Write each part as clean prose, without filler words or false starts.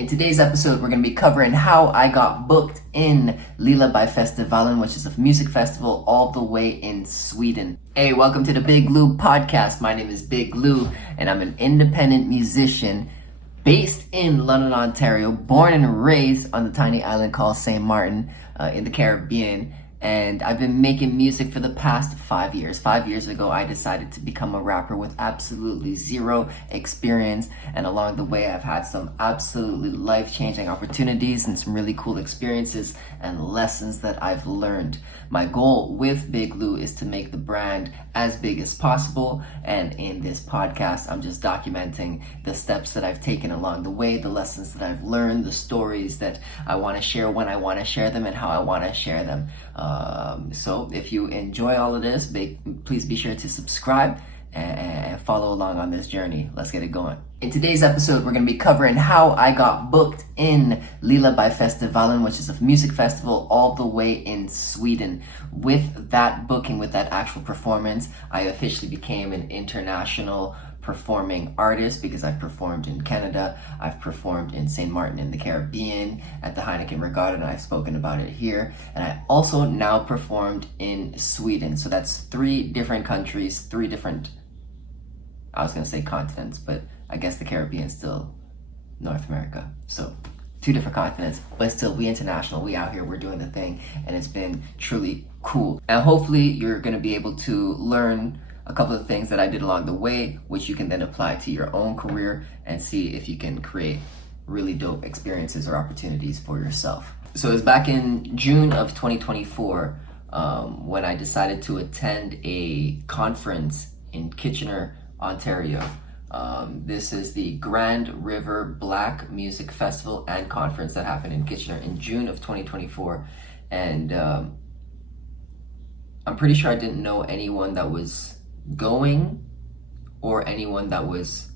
In today's episode, we're going to be covering how I got booked in Lilla by Festivalen, which is a music festival all the way in Sweden. Hey, welcome to the Big Lou podcast. My name is Big Lou, and I'm an independent musician based in London, Ontario, born and raised on the tiny island called St. Martin in the Caribbean. And I've been making music for the past 5 years. 5 years ago, I decided to become a rapper with absolutely zero experience. And along the way, I've had some absolutely life-changing opportunities and some really cool experiences and lessons that I've learned. My goal with Big Lou is to make the brand as big as possible. And in this podcast, I'm just documenting the steps that I've taken along the way, the lessons that I've learned, the stories that I want to share when I want to share them and how I want to share them. So if you enjoy all of this, please be sure to subscribe and follow along on this journey. Let's get it going. In today's episode, we're going to be covering how I got booked in Lilla by Festivalen, which is a music festival all the way in Sweden. With that booking, with that actual performance, I officially became an international performing artist because I've performed in Canada, I've performed in St. Martin in the Caribbean at the Heineken Regatta, and I've spoken about it here. And I also now performed in Sweden. So that's 3 different countries, 3 different, I was going to say continents, but I guess the Caribbean is still North America. So 2 different continents, but still, we international, we out here, we're doing the thing, and it's been truly cool. And hopefully you're going to be able to learn a couple of things that I did along the way, which you can then apply to your own career and see if you can create really dope experiences or opportunities for yourself. So it was back in June of 2024 when I decided to attend a conference in Kitchener, Ontario. This is the Grand River Black Music Festival and Conference that happened in Kitchener in June of 2024. And I'm pretty sure I didn't know anyone that was going or anyone that was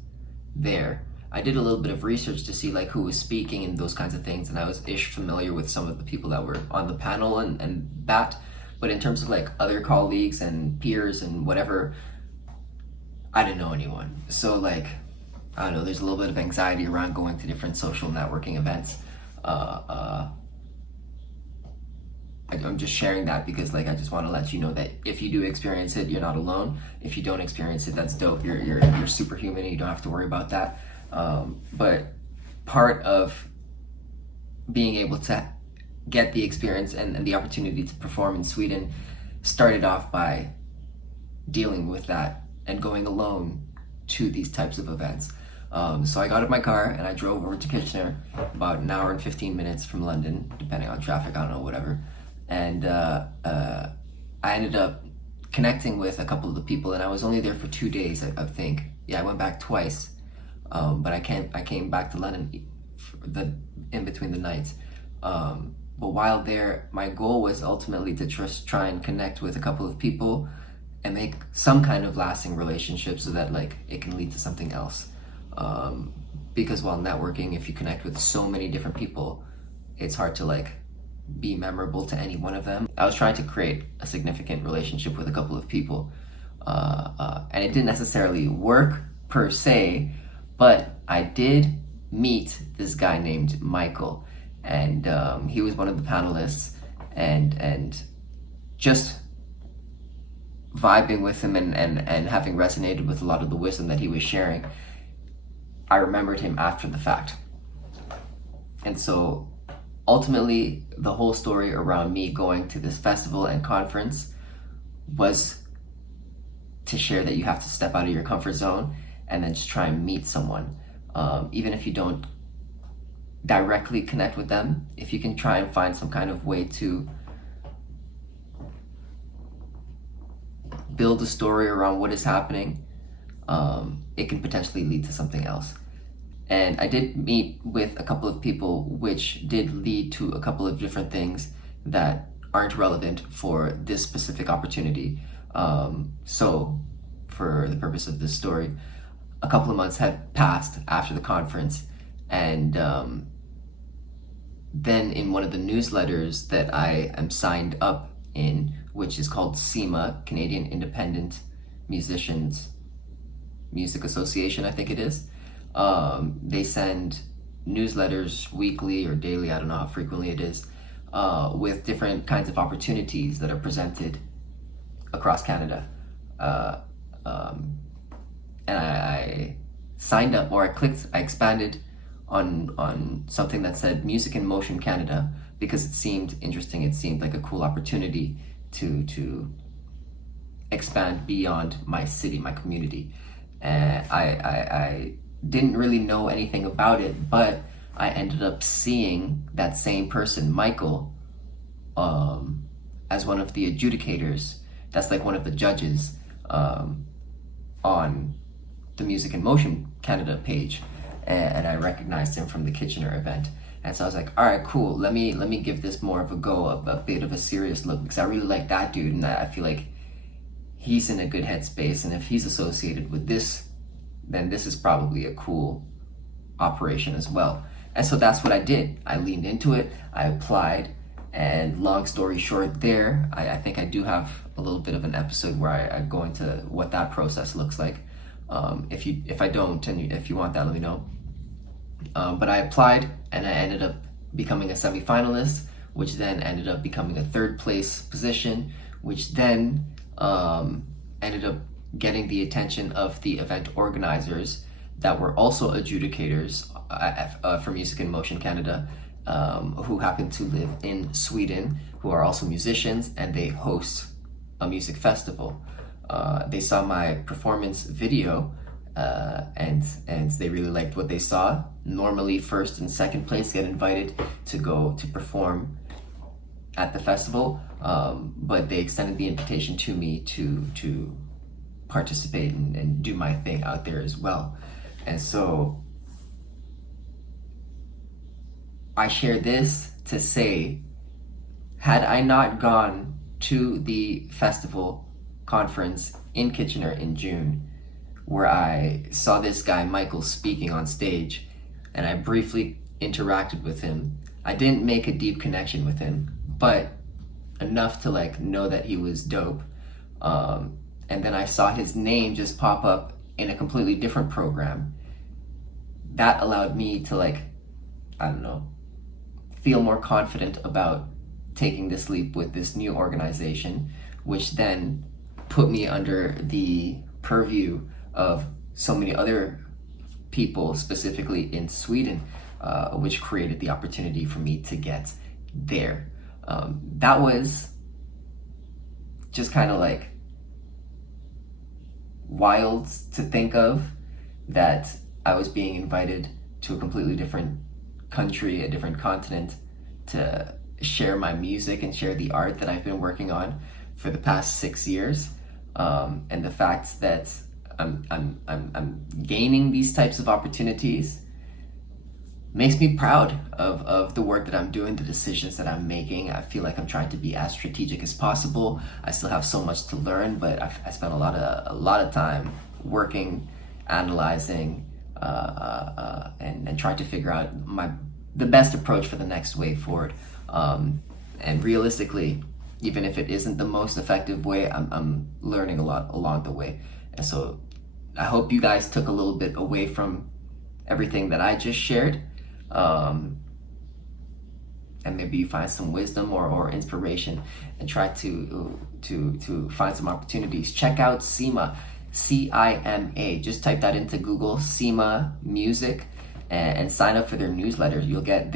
there. I did a little bit of research to see like who was speaking and those kinds of things, and I was familiar with some of the people that were on the panel and that, but in terms of like other colleagues and peers and whatever, I didn't know anyone. So like, I don't know, there's a little bit of anxiety around going to different social networking events. I'm just sharing that because like I just want to let you know that if you do experience it, you're not alone. If you don't experience it, that's dope. You're superhuman and you don't have to worry about that. But part of being able to get the experience and the opportunity to perform in Sweden started off by dealing with that and going alone to these types of events. So I got out of my car and I drove over to Kitchener, about an hour and 15 minutes from London, depending on traffic, I don't know, whatever. And I ended up connecting with a couple of the people, and I was only there for 2 days, I think. Yeah, I went back twice, but I came back to London in between the nights. But while there, my goal was ultimately to just try and connect with a couple of people and make some kind of lasting relationship so that like it can lead to something else. Because while networking, if you connect with so many different people, it's hard to like be memorable to any one of them. I was trying to create a significant relationship with a couple of people, and it didn't necessarily work per se, but I did meet this guy named Michael, and he was one of the panelists, and just vibing with him and having resonated with a lot of the wisdom that he was sharing, I remembered him after the fact. And so ultimately, the whole story around me going to this festival and conference was to share that you have to step out of your comfort zone and then just try and meet someone. Even if you don't directly connect with them, if you can try and find some kind of way to build a story around what is happening, it can potentially lead to something else. And I did meet with a couple of people, which did lead to a couple of different things that aren't relevant for this specific opportunity. So for the purpose of this story, a couple of months had passed after the conference, and then in one of the newsletters that I am signed up in, which is called SEMA, Canadian Independent Musicians Music Association, I think it is, they send newsletters weekly or daily, I don't know how frequently it is, with different kinds of opportunities that are presented across Canada. And I signed up, or I expanded on something that said Music in Motion Canada, because it seemed interesting. It seemed like a cool opportunity to expand beyond my city, my community. And I didn't really know anything about it, but I ended up seeing that same person, Michael, as one of the adjudicators. That's like one of the judges on the Music in Motion Canada page, and I recognized him from the Kitchener event. And so I was like, all right, cool. Let me give this more of a go, a bit of a serious look, because I really like that dude, and I feel like he's in a good headspace. And if he's associated with this, then this is probably a cool operation as well. And so that's what I did. I leaned into it. I applied. And long story short there, I think I do have a little bit of an episode where I go into what that process looks like. If I don't, and if you want that, let me know. But I applied, and I ended up becoming a semifinalist, which then ended up becoming a third place position, which then ended up getting the attention of the event organizers that were also adjudicators for Music in Motion Canada, who happen to live in Sweden, who are also musicians, and they host a music festival. They saw my performance video, and they really liked what they saw. Normally, first and second place get invited to go to perform at the festival, but they extended the invitation to me to participate and do my thing out there as well. And so I share this to say, had I not gone to the festival conference in Kitchener in June, where I saw this guy Michael speaking on stage, and I briefly interacted with him, I didn't make a deep connection with him, but enough to like know that he was dope. And then I saw his name just pop up in a completely different program. That allowed me to, like, I don't know, feel more confident about taking this leap with this new organization, which then put me under the purview of so many other people, specifically in Sweden, which created the opportunity for me to get there. That was just kind of like wild to think of, that I was being invited to a completely different country, a different continent, to share my music and share the art that I've been working on for the past 6 years. And the fact that I'm gaining these types of opportunities makes me proud of the work that I'm doing, the decisions that I'm making. I feel like I'm trying to be as strategic as possible. I still have so much to learn, but I spent a lot of time working, analyzing, and trying to figure out the best approach for the next way forward. And realistically, even if it isn't the most effective way, I'm learning a lot along the way. And so I hope you guys took a little bit away from everything that I just shared. And maybe you find some wisdom or inspiration, and try to find some opportunities. Check out SEMA, CIMA. Just type that into Google, SEMA Music, and sign up for their newsletter. You'll get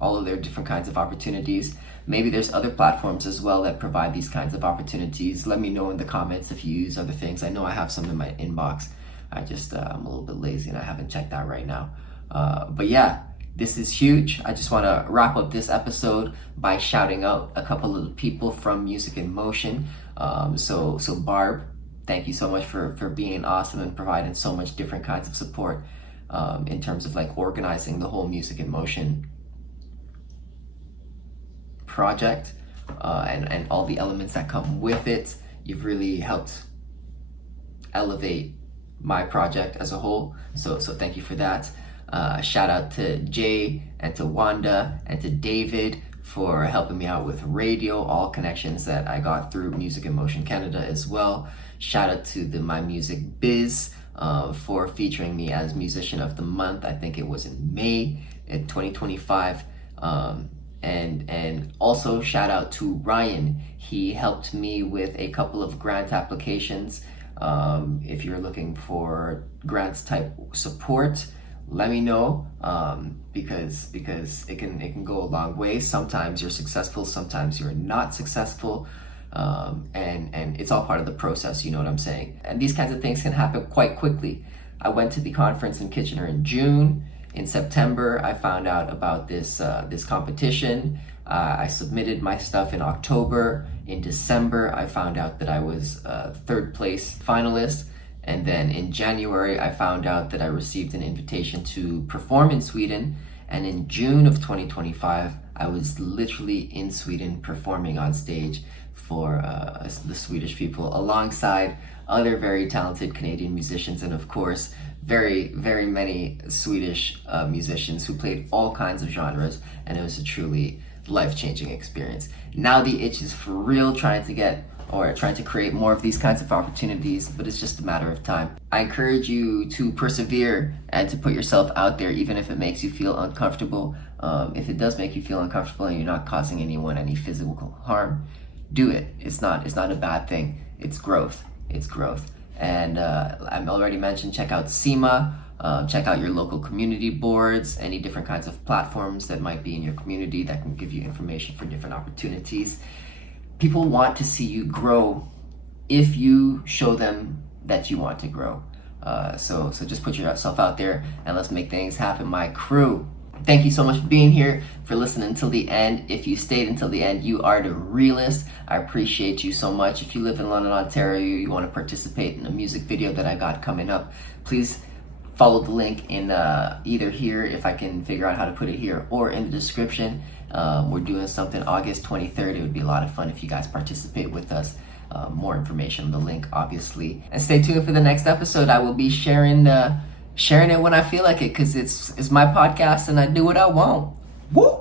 all of their different kinds of opportunities. Maybe there's other platforms as well that provide these kinds of opportunities. Let me know in the comments if you use other things. I know I have some in my inbox. I'm a little bit lazy and I haven't checked that right now. But yeah, this is huge. I just want to wrap up this episode by shouting out a couple of the people from Music in Motion. So Barb, thank you so much for being awesome and providing so much different kinds of support in terms of like organizing the whole Music in Motion project, and all the elements that come with it. You've really helped elevate my project as a whole, so thank you for that. Shout out to Jay and to Wanda and to David for helping me out with radio, all connections that I got through Music in Motion Canada as well. Shout out to the My Music Biz for featuring me as Musician of the Month. I think it was in May in 2025. And also shout out to Ryan. He helped me with a couple of grant applications. If you're looking for grants type support, let me know, because it can go a long way. Sometimes you're successful, sometimes you're not successful, and it's all part of the process. You know what I'm saying? And these kinds of things can happen quite quickly. I went to the conference in Kitchener in June. In September, I found out about this competition. I submitted my stuff in October. In December, I found out that I was a third place finalist. And then in January, I found out that I received an invitation to perform in Sweden. And in June of 2025, I was literally in Sweden performing on stage for the Swedish people alongside other very talented Canadian musicians, and of course, very, very many Swedish musicians who played all kinds of genres, and it was a truly life-changing experience. Now the itch is for real, trying to create more of these kinds of opportunities, but it's just a matter of time. I encourage you to persevere and to put yourself out there, even if it makes you feel uncomfortable. If it does make you feel uncomfortable and you're not causing anyone any physical harm, do it. It's not a bad thing. It's growth. It's growth. And I've already mentioned, check out SEMA. Check out your local community boards, any different kinds of platforms that might be in your community that can give you information for different opportunities. People want to see you grow if you show them that you want to grow. So just put yourself out there and let's make things happen, my crew. Thank you so much for being here, for listening until the end. If you stayed until the end, you are the realest. I appreciate you so much. If you live in London, Ontario, you want to participate in a music video that I got coming up, please follow the link in either here, if I can figure out how to put it here, or in the description. We're doing something August 23rd. It would be a lot of fun if you guys participate with us. More information on the link, obviously. And stay tuned for the next episode. I will be sharing it when I feel like it, because it's my podcast and I do what I want. Woo!